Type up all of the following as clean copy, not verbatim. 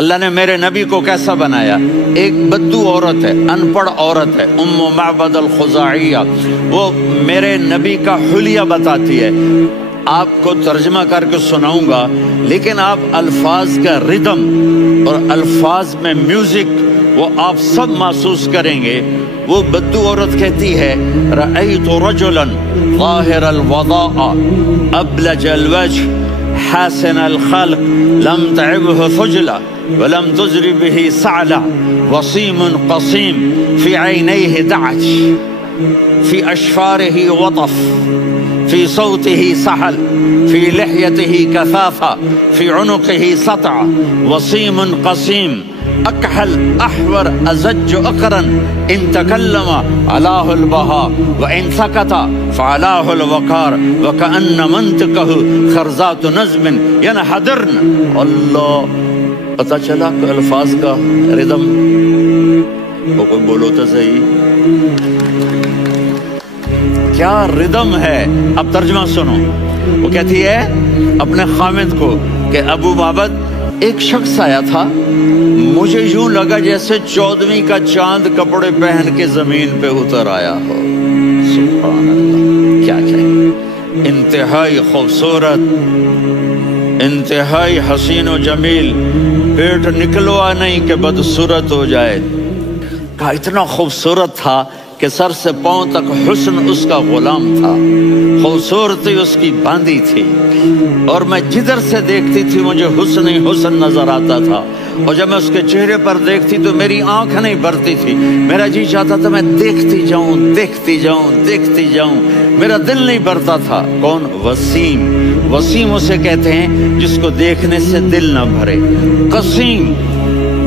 اللہ نے میرے نبی کو کیسا بنایا؟ ایک بدو عورت ہے، ان پڑھ عورت ہے، ام معبد الخزاعیہ، وہ میرے نبی کا حلیہ بتاتی ہے. آپ کو ترجمہ کر کے سناؤں گا، لیکن آپ الفاظ کا ردم اور الفاظ میں میوزک وہ آپ سب محسوس کریں گے. وہ بدو عورت کہتی ہے رأیت رجلا ظاہر الوضاء ابلج الوجه حسن الخلق لم تعبه ثجلة ولم تزر به سعلة وصيم قصيم في عينيه دعج في أشفاره وطف في صوته سحل في لحيته كثافة في عنقه سطع وصيم قصيم أكحل أحور أزج أقرا إن تكلم علاه البهاء وإن سكت فعلاه الوقار وكأن منطقه خرزات نظم ينحدرن. اللہ پتہ چلا کہ الفاظ کا ردم وہ کوئی بولو تو صحیح کیا ردم ہے. اب ترجمہ سنو. وہ کہتی ہے اپنے خامد کو کہ ابو معبد ایک شخص آیا تھا، مجھے یوں لگا جیسے 14ویں کا چاند کپڑے پہن کے زمین پہ اتر آیا ہو. سبحان اللہ، کیا کہے، انتہائی خوبصورت، انتہائی حسین و جمیل، پیٹ نکلوا نہیں کہ بدصورت ہو جائے. کہا اتنا خوبصورت تھا کہ سر سے پاؤں تک حسن اس کا غلام تھا، خوبصورتی اس کی باندھی تھی، اور میں جدھر سے دیکھتی تھی مجھے حسن ہی حسن نظر آتا تھا، اور جب میں اس کے چہرے پر دیکھتی تو میری آنکھ نہیں بھرتی تھی، میرا جی چاہتا تھا میں دیکھتی جاؤں دیکھتی جاؤں دیکھتی جاؤں، میرا دل نہیں بھرتا تھا. کون؟ وسیم. وسیم اسے کہتے ہیں جس کو دیکھنے سے دل نہ بھرے. قسیم،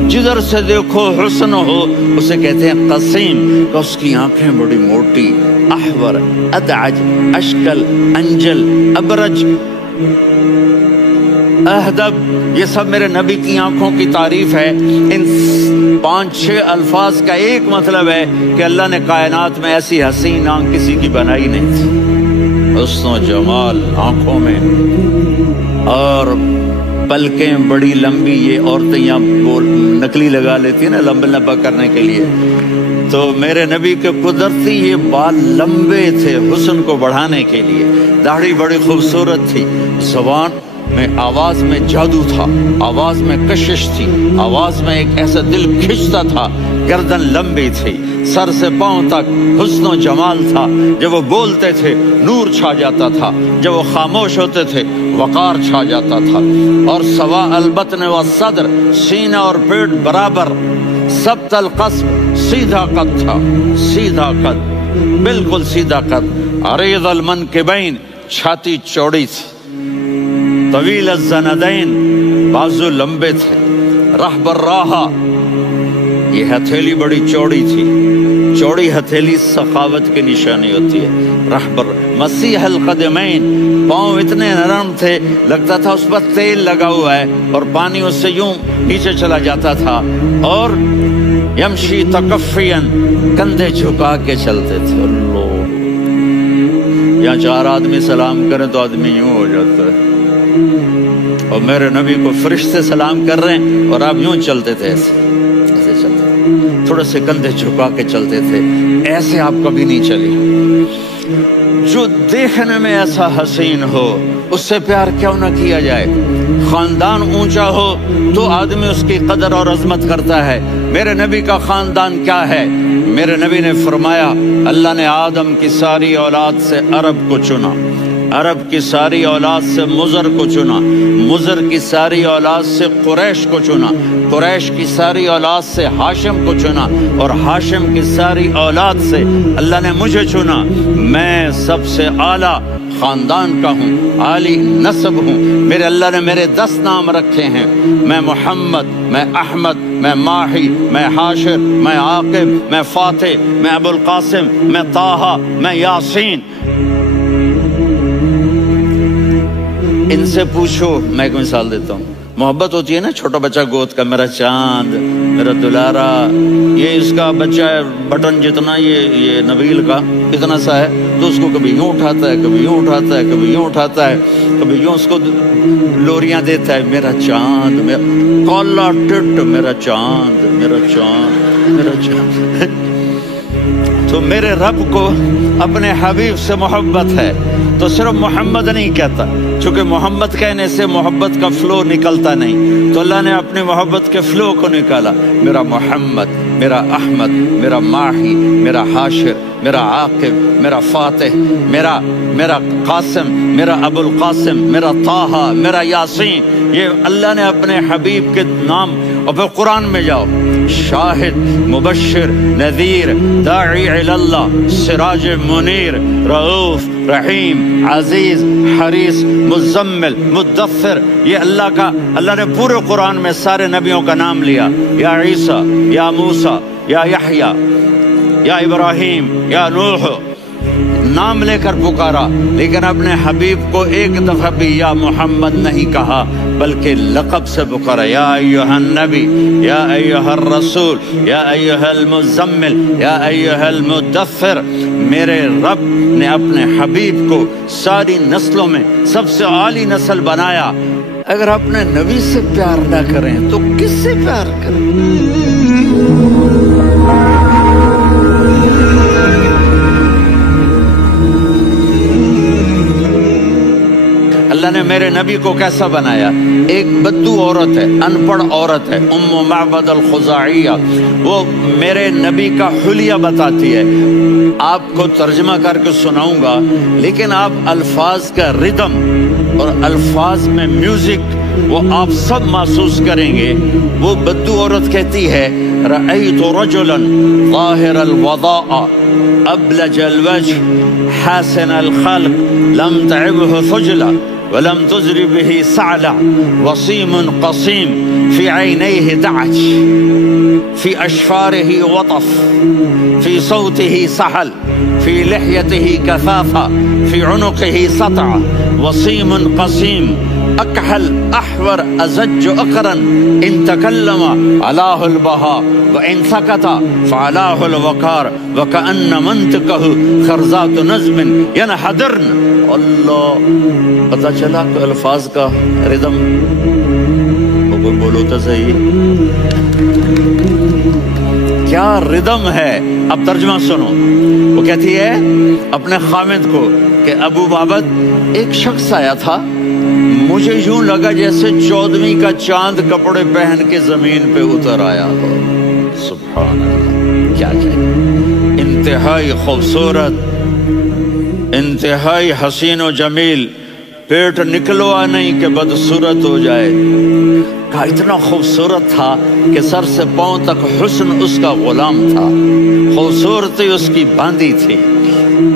جدھر سے دیکھو حسن ہو، اسے کہتے ہیں قسیم، کہ اس کی آنکھیں بڑی موٹی. احور، ادعج، اشکل، انجل، ابرج، اہدب، یہ سب میرے نبی کی آنکھوں کی تعریف ہے. ان 5-6 الفاظ کا ایک مطلب ہے کہ اللہ نے کائنات میں ایسی حسین آنکھ کسی کی بنائی نہیں تھی. حسن و جمال آنکھوں میں، اور پلکیں بڑی لمبی. یہ عورتیں یہاں نکلی لگا لیتی ہیں نا لمبا لمبا کرنے کے لیے، تو میرے نبی کے قدرتی یہ بال لمبے تھے حسن کو بڑھانے کے لیے. داڑھی بڑی خوبصورت تھی. زبان میں، آواز میں جادو تھا، آواز میں کشش تھی، آواز میں ایک ایسا دل کھنچتا تھا. گردن لمبی تھی، سر سے پاؤں تک حسن و جمال تھا. جب وہ بولتے تھے نور چھا جاتا تھا، جب وہ خاموش ہوتے تھے وقار چھا جاتا تھا. اور سوا البطن و صدر، سینہ اور پیٹ برابر، سبت القصب، سیدھا قد تھا، سیدھا قد، بالکل سیدھا قد. عریض المنکبین، چھاتی چوڑی تھی. طویل الزندین، بازو لمبے تھے. رحب الراحہ، یہ ہتھیلی بڑی چوڑی تھی. چوڑی ہتھیلی سخاوت کی نشانی ہوتی ہے. رحب مسیح القدمین، پاؤں اتنے نرم تھے لگتا تھا اس پر تیل لگا ہوا ہے، اور پانی اس سے یوں نیچے چلا جاتا تھا. اور یمشی تکفین، کندھے جھکا کے چلتے تھے. اللہ، یہاں 4 آدمی سلام کریں تو آدمی یوں ہو جاتا ہے، اور میرے نبی کو فرشتے سلام کر رہے ہیں اور آپ یوں چلتے تھے، ایسے چلتے تھے، تھوڑے سے کندھے جھکا کے چلتے تھے. ایسے آپ کبھی نہیں چلے. جو دیکھنے میں ایسا حسین ہو اس سے پیار کیوں نہ کیا جائے. خاندان اونچا ہو تو آدمی اس کی قدر اور عظمت کرتا ہے. میرے نبی کا خاندان کیا ہے؟ میرے نبی نے فرمایا اللہ نے آدم کی ساری اولاد سے عرب کو چنا، عرب کی ساری اولاد سے مضر کو چنا، مضر کی ساری اولاد سے قریش کو چنا، قریش کی ساری اولاد سے ہاشم کو چنا، اور ہاشم کی ساری اولاد سے اللہ نے مجھے چنا. میں سب سے اعلیٰ خاندان کا ہوں، عالی نسب ہوں. میرے اللہ نے میرے 10 نام رکھے ہیں. میں محمد، میں احمد، میں ماہی، میں حاشر، میں عاقب، میں فاتح، میں ابو القاسم، میں طٰہٰ، میں یاسین. ان سے پوچھو، میں ایک مثال دیتا ہوں. محبت ہوتی ہے نا، چھوٹا بچہ گود کا، میرا چاند، میرا دلارا، یہ اس کا بچہ ہے بٹن جتنا، یہ نبیل کا اتنا سا ہے، تو اس کو کبھی یوں اٹھاتا ہے، کبھی یوں اٹھاتا ہے، کبھی یوں اٹھاتا ہے. کبھی یوں اس کو لوریاں دیتا ہے، میرا چاند، میرا کالا ٹٹ، میرا چاند، میرا چاند، میرا چاند۔ تو میرے رب کو اپنے حبیب سے محبت ہے تو صرف محمد نہیں کہتا، چونکہ محمد کہنے سے محبت کا فلو نکلتا نہیں، تو اللہ نے اپنی محبت کے فلو کو نکالا، میرا محمد، میرا احمد، میرا ماہی، میرا حاشر، میرا عاقب، میرا فاتح، میرا قاسم، میرا ابو القاسم، میرا طٰہٰ، میرا یاسین، یہ اللہ نے اپنے حبیب کے نام۔ اور پھر قرآن میں جاؤ، شاہد، مبشر، نذیر، داعی اللہ، سراج منیر، رؤوف، رحیم، عزیز، حریص، مزمل، مدثر، یہ اللہ نے پورے قرآن میں سارے نبیوں کا نام لیا، یا عیسیٰ، یا موسیٰ، یا یحییٰ، یا ابراہیم، یا نوح، نام لے کر پکارا، لیکن اپنے حبیب کو ایک دفعہ بھی یا محمد نہیں کہا، بلکہ لقب سے پکارا، یا ایھا النبی، یا ایھا الرسول، یا ایھا المزمل، یا ایھا المدثر۔ میرے رب نے اپنے حبیب کو ساری نسلوں میں سب سے عالی نسل بنایا۔ اگر اپنے نبی سے پیار نہ کریں تو کس سے پیار کریں؟ اللہ نے میرے نبی کو کیسا بنایا؟ ایک بدو عورت ہے، ان پڑھ عورت ہے، ام معبد الخزاعیہ، وہ میرے نبی کا حلیہ بتاتی ہے۔ آپ کو ترجمہ کر کے سناؤں گا، لیکن آپ الفاظ کا ردم اور الفاظ میں میوزک وہ آپ سب محسوس کریں گے۔ وہ بدو عورت کہتی ہے، رأیت رجلا ظاہر الوضاء ابلج الوجه حاسن الخلق لم تعبه ثجلة ولم تزر به سعلة وصيم قصيم في عينيه دعج في أشفاره وطف في صوته سحل في لحيته كثافة في عنقه سطع وصيم قصيم أكحل أحور أزج أقرا إن تكلم علاه البهاء وإن سكت فعلاه الوقار وكأن منطقه خرزات نظم ينحدرن۔ اللہ، پتہ چلا کہ الفاظ کا ردم، وہ کوئی بولو تو صحیح، کیا ردم ہے۔ اب ترجمہ سنو، وہ کہتی ہے اپنے خامد کو کہ ابو بابد، ایک شخص آیا تھا، مجھے یوں لگا جیسے 14ویں کا چاند کپڑے پہن کے زمین پہ اتر آیا ہو۔ سبحان اللہ، کیا کہے، انتہائی خوبصورت، انتہائی حسین و جمیل، پیٹ نکلوا نہیں کہ بدصورت ہو جائے۔ کہا اتنا خوبصورت تھا کہ سر سے پاؤں تک حسن اس کا غلام تھا، خوبصورتی اس کی باندھی تھی،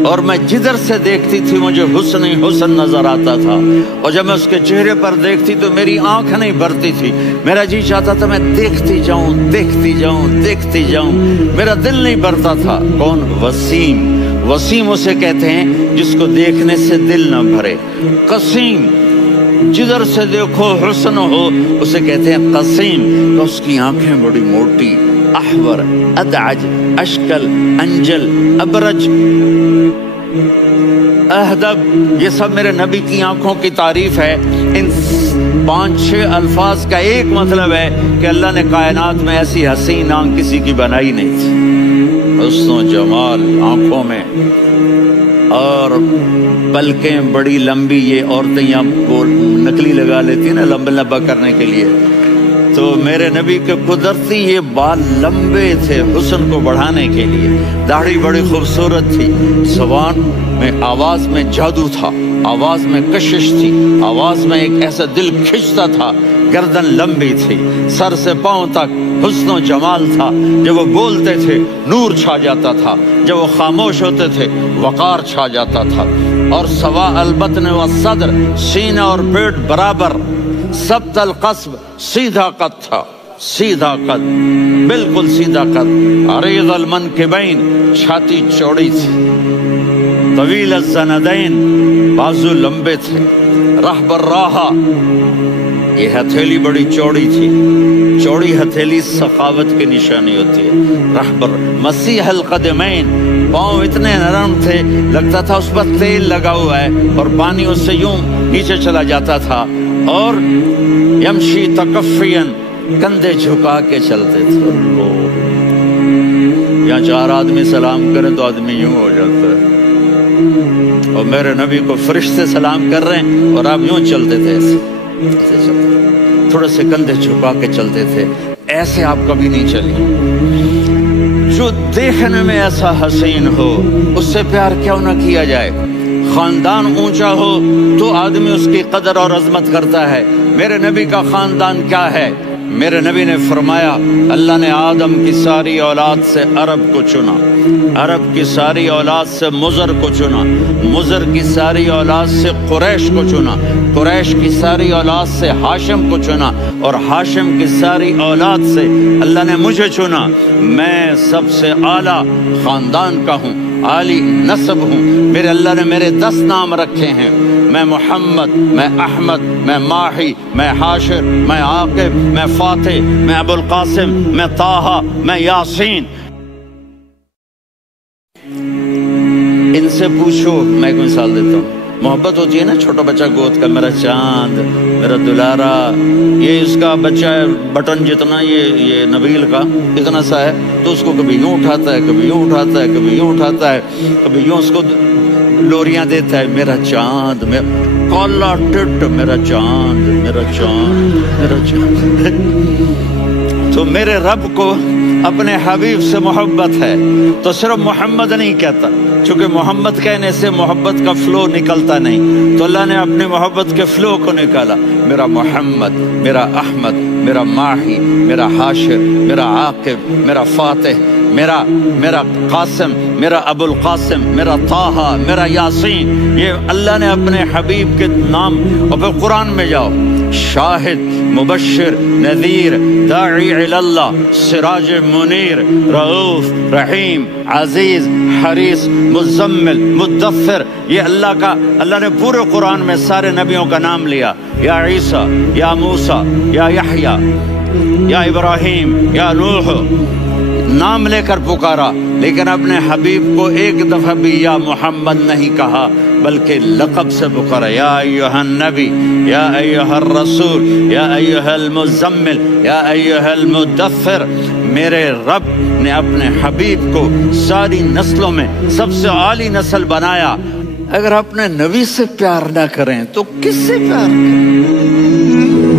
اور میں جدھر سے دیکھتی تھی مجھے حسن ہی حسن نظر آتا تھا، اور جب میں اس کے چہرے پر دیکھتی تو میری آنکھ نہیں بھرتی تھی، میرا جی چاہتا تھا میں دیکھتی جاؤں، دیکھتی جاؤں، دیکھتی جاؤں، میرا دل نہیں بھرتا تھا۔ کون؟ وسیم۔ وسیم اسے کہتے ہیں جس کو دیکھنے سے دل نہ بھرے۔ قسیم، جدھر سے دیکھو حسن ہو، اسے کہتے ہیں قسیم، تو اس کی آنکھیں بڑی موٹی، احور، ادعج، اشکل، انجل، ابرج، اہدب، یہ سب میرے نبی کی آنکھوں کی تعریف ہے۔ ان 5-6 الفاظ کا ایک مطلب ہے کہ اللہ نے کائنات میں ایسی حسین آنکھ کسی کی بنائی نہیں تھی۔ حسن و جمال آنکھوں میں، اور پلکیں بڑی لمبی، یہ عورتیں یہاں نکلی لگا لیتی ہیں نا لمبا لمبا کرنے کے لیے، تو میرے نبی کے قدرتی یہ بال لمبے تھے حسن کو بڑھانے کے لیے، داڑھی بڑی خوبصورت تھی، زبان میں، آواز میں جادو تھا، آواز میں کشش تھی، آواز میں ایک ایسا دل کھنچتا تھا، گردن لمبی تھی، سر سے پاؤں تک حسن و جمال تھا، جب وہ بولتے تھے نور چھا جاتا تھا، جب وہ خاموش ہوتے تھے وقار چھا جاتا تھا، اور سوا البطن والصدر، سینہ اور پیٹ برابر، سبت القصب، سیدھا قد تھا، سیدھا قد، بالکل سیدھا قد، عریض المنکبین، چھاتی چوڑی تھی، طویل الزندین، بازو لمبے تھے، رہب الراحہ، یہ ہتھیلی بڑی چوڑی تھی، چوڑی ہتھیلی سخاوت کی نشانی ہوتی ہے. رہبر مسیح القدمین، پاؤں اتنے نرم تھے لگتا تھا اس پر تیل لگا ہوا ہے اور پانی اس سے یوں نیچے چلا جاتا تھا. اور یمشی تکفین، کندھے جھکا کے چلتے تھے. یہاں 4 آدمی سلام کریں تو آدمی یوں ہو جاتا ہے. اور میرے نبی کو فرشتے سلام کر رہے ہیں اور آپ یوں چلتے تھے، ایسے چلتے، تھوڑے سے کندھے جھکا کے چلتے تھے. ایسے آپ کبھی نہیں چلی. جو دیکھنے میں ایسا حسین ہو اس سے پیار کیوں نہ کیا جائے. خاندان اونچا ہو تو آدمی اس کی قدر اور عظمت کرتا ہے. میرے نبی کا خاندان کیا ہے؟ میرے نبی نے فرمایا اللہ نے آدم کی ساری اولاد سے عرب کو چنا، عرب کی ساری اولاد سے مضر کو چنا، مضر کی ساری اولاد سے قریش کو چنا، قریش کی ساری اولاد سے ہاشم کو چنا، اور ہاشم کی ساری اولاد سے اللہ نے مجھے چنا. میں سب سے اعلیٰ خاندان کا ہوں، عالی نسب ہوں. میرے اللہ نے میرے 10 نام رکھے ہیں. میں محمد، میں احمد، میں ماہی، میں حاشر، میں عاقب، میں فاتح، میں ابو القاسم، میں طٰہٰ، میں یاسین. ان سے پوچھو، میں ایک مثال دیتا ہوں. محبت ہوتی ہے نا، چھوٹا بچہ گود کا، میرا چاند، میرا دلارا، یہ اس کا بچہ ہے بٹن جتنا، یہ نبیل کا اتنا سا ہے، تو اس کو کبھی یوں اٹھاتا ہے، کبھی یوں اٹھاتا ہے، کبھی یوں اٹھاتا ہے، کبھی یوں اس کو لوریاں دیتا ہے. میرا چاند، کالا ٹٹ، میرا چاند، میرا چاند، میرا چاند. تو میرے رب کو اپنے حبیب سے محبت ہے تو صرف محمد نہیں کہتا، چونکہ محمد کہنے سے محبت کا فلو نکلتا نہیں، تو اللہ نے اپنی محبت کے فلو کو نکالا. میرا محمد، میرا احمد، میرا ماہی، میرا حاشر، میرا عاقب، میرا فاتح، میرا قاسم، میرا ابو القاسم، میرا طٰہٰ، میرا یاسین. یہ اللہ نے اپنے حبیب کے نام. اور پھر قرآن میں جاؤ، شاہد، مبشر، نذیر، داعی اللہ، سراج منیر، رؤوف، رحیم، عزیز، حریص، مزمل، مدثر. یہ اللہ نے پورے قرآن میں سارے نبیوں کا نام لیا. یا عیسیٰ، یا موسیٰ، یا یحییٰ، یا ابراہیم، یا نوح، نام لے کر پکارا. لیکن اپنے حبیب کو ایک دفعہ بھی یا محمد نہیں کہا، بلکہ لقب سے پکارا. یا ایھا النبی، یا ایھا الرسول، یا ایھا المزمل، یا ایھا المدثر. میرے رب نے اپنے حبیب کو ساری نسلوں میں سب سے عالی نسل بنایا. اگر اپنے نبی سے پیار نہ کریں تو کس سے پیار کریں؟